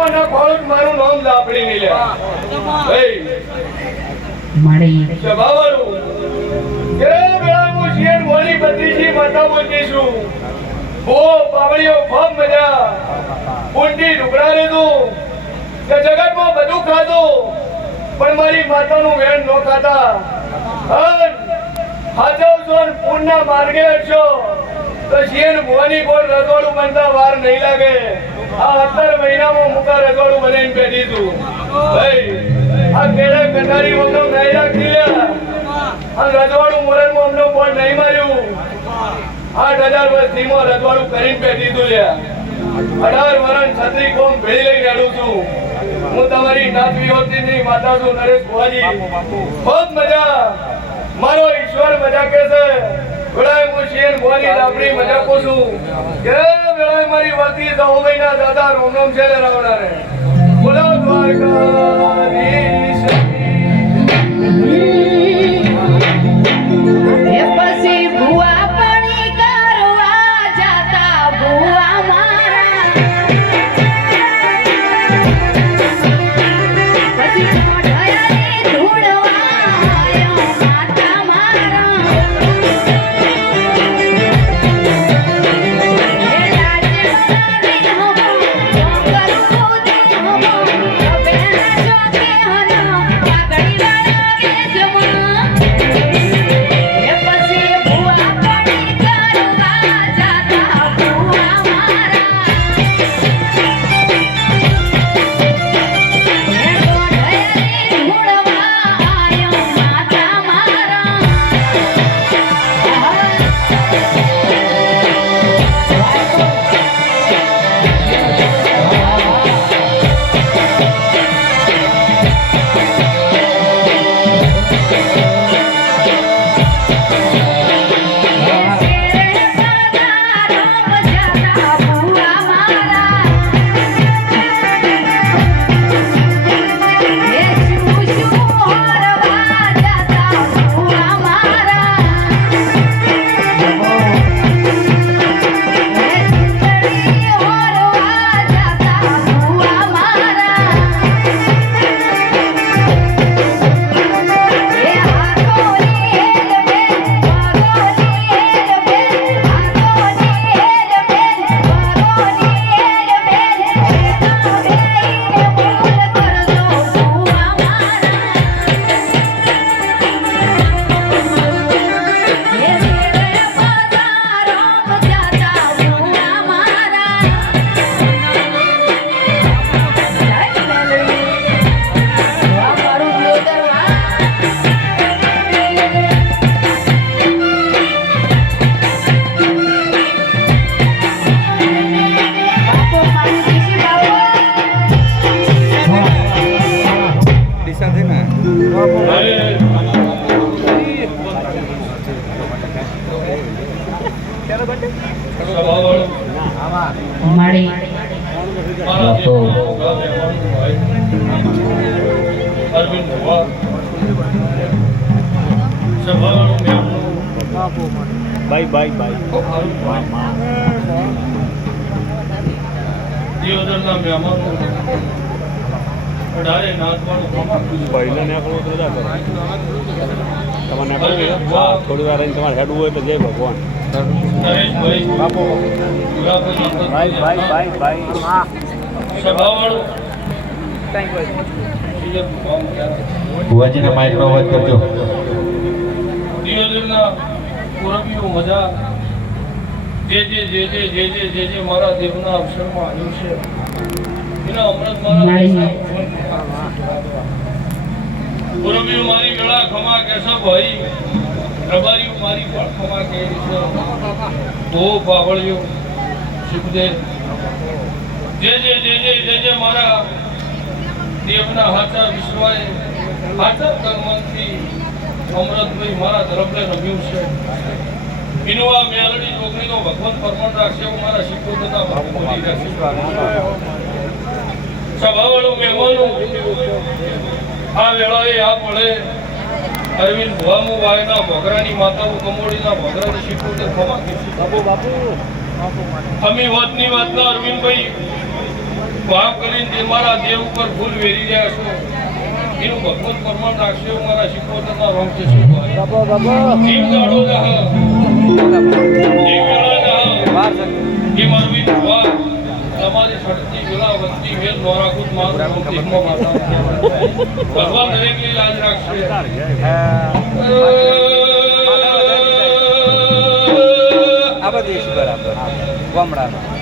મહિનામાં ના ખોળું મારું નામ લાપડી નહીં લ્યા માડી સ્વભાવનું કે વેળા હું શિયર મોલી બત્રીસી માતા બોલતી છું બો પાવળીઓ ખૂબ મજા કુંડી ઢુકડા લીધું કે જગતમાં બધું ખાધું પણ મારી માતાનું વેણ ન ખાતા હાજવ છો ને પૂર્ણના માર્ગે હશો તો શિયર મોની ગોળ રજવાડું બનતા વાર નહીં લાગે આ 17 મહિનામાં મુકા રજવાડું બનાવીને બેઠી છું ભાઈ આ કેળે કટારી વગર નહીં રાખી લ્યા આ રજવાડું મોરલમાં અમને બોલ નહીં માર્યું 8000 વર્ષ ધીમો રજવાડું કરીને બેઠી છું લ્યા 18 વર્ષ છત્રી કોમ ભેળી લઈને આડું છું હું તમારી નાત વિહોતી ની માતા છું નરેશ ભુવાજી ખૂબ મજા મારો ઈશ્વર મજા કે છે વેળાએ હું શિયર ભુવાની લાપડી મજાકો છું કે વેળાએ મારી વર્તી 10 મહિના દાદા રોમ રોમ છે રાવણાને બોલો દ્વારકાધીશ એ પછી ભુવા પાણી કરવા જાતા ભુવા મારા પછી ઢળાની ધૂળવા આયો માતા મારા એ રાજવાની હમો કરું દે હમો બેના જોકે હનો પાઘડી વાળા કે જમા એ પછી ભુવા પાણી કરવા જાતા ભુવા મારા એ ઢળાની ધૂળવા આયો માતા મારા માડી અરવિંદ ભુવા સ્વભાવનું બાય દિયોદરના મહેમાનો અઢારે નાથવાળું પહેલા નીકળો તો રજા કરો તમારે નીકળવું હા થોડી વાર રહીને તમારે હેડવું હોય તો જય ભગવાન નરેશભાઈ બાપુ ભાઈ સ્વભાવવાળું ભુવાજીને માઇકનો અવાજ કરજો દિયોદરના પૂરબીઓ મજા જે મારા દેવના અક્ષરમાં આવ્યું છે એના અમૃત મારા પૂરબીઓ મારી વેળા ખમા કેશવ ભાઈ રબારીઓ મારી પણ ખમા કે છે બહુ પાવળીઓ સુખદેવ જે મારા દેવના હાચા વિશ્વાએ હાચા કર્મથી અમૃતભાઈ મારા તરફને રમ્યું છે એનું આ મેલડી ચોકડીનો ભગવાન પરમાણ રાખશે હું મારા શિકોતરના ભાવ બોલી રાખીશ સભાવાળું મહેમાનું આ વેળાએ આ પડે અરવિંદ ભુવામુ વાયના ભોગરાની માતાઓ કમોડીના ભોગરાની શિકોતર ખમા બાપુ અમી વાતની વાતના અરવિંદભાઈ પાપ કરીને જે મારા દેવ ઉપર ભૂલ વેરી રહ્યા છો એનું ભગવત પ્રમાણ રાખશે એવું મારા શીખવતના રોમ છે શું ભાઈ જીવ ગાડો જહ જીવ ગાડા જહ એ મારવી દુઆ તમારી શક્તિ વેલા વસ્તી વેલ નોરાકુત મારું દેશમાં માતા ભગવાન દરેકની લાજ રાખશે આ બધી છે બરાબર ગામડામાં